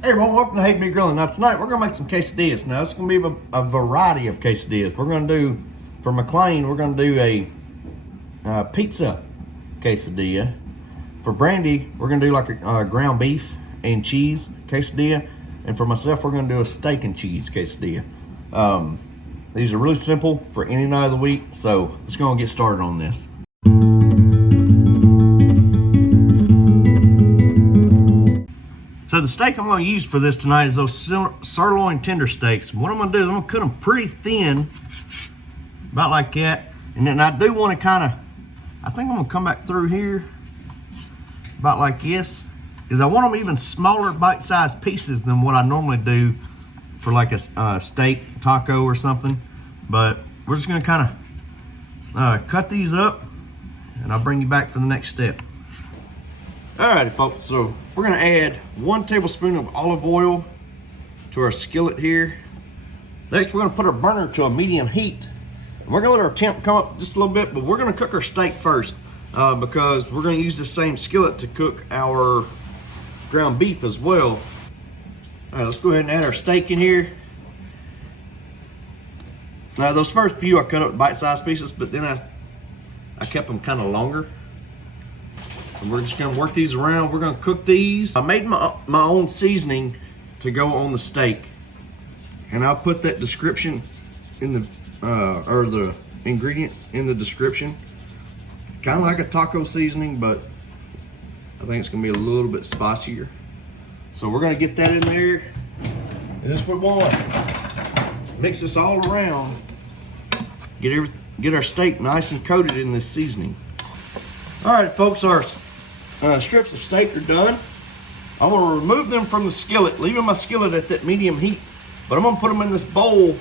Hey everyone, welcome to Hate Me Grilling. Now tonight we're going to make some quesadillas. Now it's going to be a variety of quesadillas. We're going to do, for McLean, we're going to do a pizza quesadilla. For Brandy, we're going to do like a ground beef and cheese quesadilla. And for myself, we're going to do a steak and cheese quesadilla. These are really simple for any night of the week, so let's go and get started on this. So the steak I'm going to use for this tonight is those sirloin tender steaks. What I'm going to do is I'm going to cut them pretty thin, about like that. And then I do want to kind of, I think I'm going to come back through here, about like this, because I want them even smaller bite-sized pieces than what I normally do for like a steak taco or something. But we're just going to kind of cut these up, and I'll bring you back for the next step. Alrighty folks, so we're gonna add 1 tablespoon of olive oil to our skillet here. Next, we're gonna put our burner to a medium heat. And we're gonna let our temp come up just a little bit, but we're gonna cook our steak first because we're gonna use the same skillet to cook our ground beef as well. All right, let's go ahead and add our steak in here. Now those first few I cut up bite-sized pieces, but then I kept them kind of longer. And we're just gonna work these around. We're gonna cook these. I made my own seasoning to go on the steak. And I'll put that description in the, or the ingredients in the description. Kind of like a taco seasoning, but I think it's gonna be a little bit spicier. So we're gonna get that in there. And this we want to mix this all around. Get our steak nice and coated in this seasoning. All right, folks, our strips of steak are done. I'm gonna remove them from the skillet, leaving my skillet at that medium heat, but I'm gonna put them in this bowl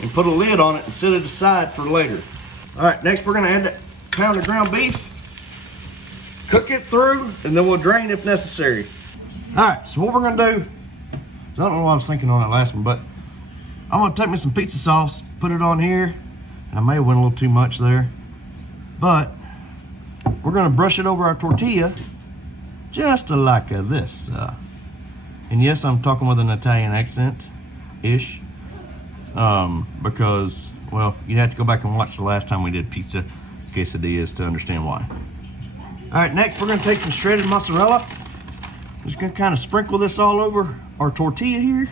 and put a lid on it and set it aside for later. All right, next we're gonna add that pound of ground beef, cook it through, and then we'll drain if necessary. All right, so what we're gonna do, so I don't know what I was thinking on that last one, but I'm gonna take me some pizza sauce, put it on here, and I may have went a little too much there, but we're gonna brush it over our tortilla just like this. And yes, I'm talking with an Italian accent-ish, because, well, you'd have to go back and watch the last time we did pizza quesadillas to understand why. All right, next we're gonna take some shredded mozzarella. Just gonna kind of sprinkle this all over our tortilla here.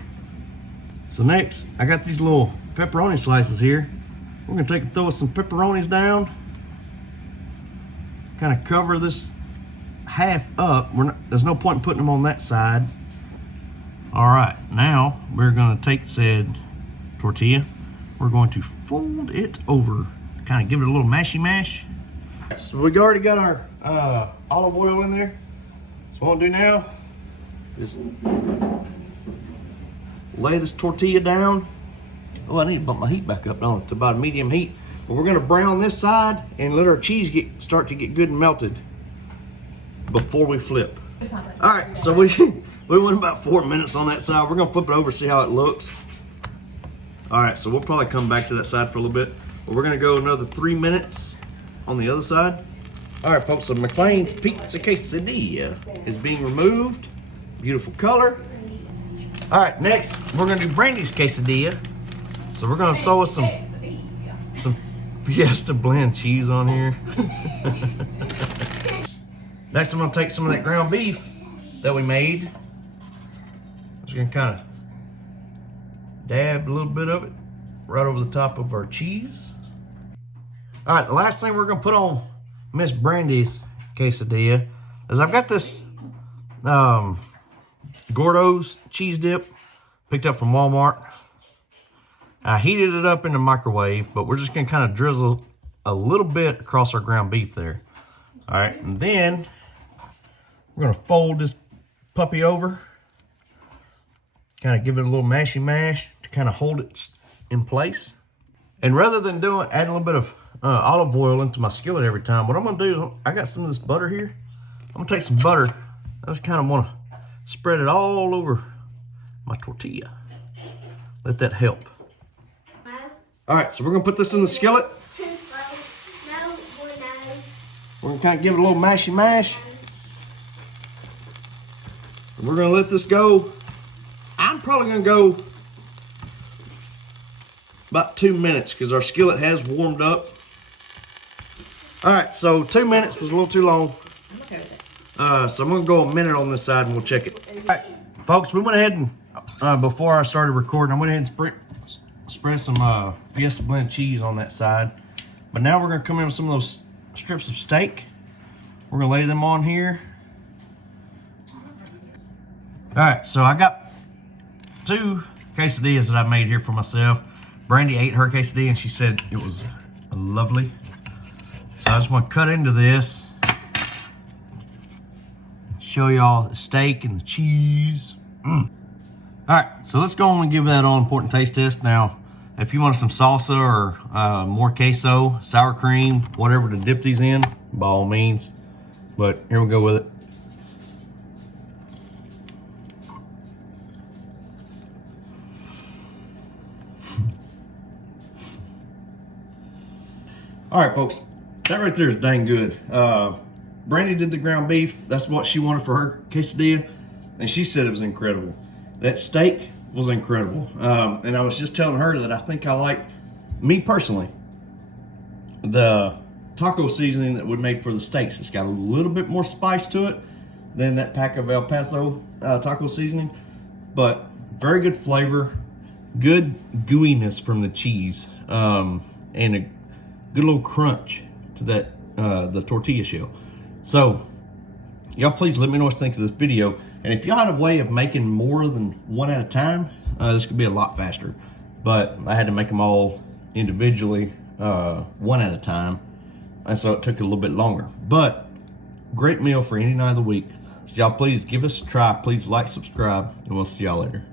So next, I got these little pepperoni slices here. We're gonna take and throw some pepperonis down. Kind of cover this half up. There's no point in putting them on that side. All right, now we're gonna take said tortilla. We're going to fold it over, kind of give it a little mashy mash. So we already got our olive oil in there. So what I'll do now is lay this tortilla down. Oh, I need to bump my heat back up to about a medium heat. But we're gonna brown this side and let our cheese start to get good and melted before we flip. All right, so we went about 4 minutes on that side. We're gonna flip it over, see how it looks. All right, so we'll probably come back to that side for a little bit. But we're gonna go another 3 minutes on the other side. All right, folks, so McLean's pizza quesadilla is being removed. Beautiful color. All right, next we're gonna do Brandy's quesadilla. So we're gonna throw us some Fiesta blend cheese on here. Next, I'm gonna take some of that ground beef that we made. Just gonna kind of dab a little bit of it right over the top of our cheese. All right, the last thing we're gonna put on Miss Brandy's quesadilla is I've got this Gordo's cheese dip picked up from Walmart. I heated it up in the microwave, but we're just gonna kind of drizzle a little bit across our ground beef there. All right, and then we're gonna fold this puppy over, kind of give it a little mashy mash to kind of hold it in place. And rather than adding a little bit of olive oil into my skillet every time, what I'm gonna do is I got some of this butter here. I'm gonna take some butter. I just kind of wanna spread it all over my tortilla. Let that help. All right, so we're gonna put this in the skillet. We're gonna kind of give it a little mashy mash. We're gonna let this go. I'm probably gonna go about 2 minutes because our skillet has warmed up. All right, so 2 minutes was a little too long. I'm okay with it. So I'm gonna go a minute on this side and we'll check it. All right, folks, we went ahead and before I started recording, I went ahead and spread some Fiesta blend cheese on that side. But now we're gonna come in with some of those strips of steak. We're gonna lay them on here. All right, so I got 2 quesadillas that I made here for myself. Brandy ate her quesadilla and she said it was lovely. So I just want to cut into this, show y'all the steak and the cheese. All right, so let's go on and give that all important taste test. Now, if you want some salsa or more queso, sour cream, whatever to dip these in, by all means. But here we go with it. All right, folks, that right there is dang good. Brandy did the ground beef. That's what she wanted for her quesadilla, and she said it was incredible. That steak was incredible. And I was just telling her that I think I like, me personally, the taco seasoning that we made for the steaks. It's got a little bit more spice to it than that pack of El Paso taco seasoning, but very good flavor, good gooiness from the cheese, and a good little crunch to that the tortilla shell. So y'all please let me know what you think of this video, and if y'all had a way of making more than one at a time, this could be a lot faster, but I had to make them all individually, one at a time, and so it took a little bit longer. But great meal for any night of the week. So y'all please give us a try, please like, subscribe, and we'll see y'all later.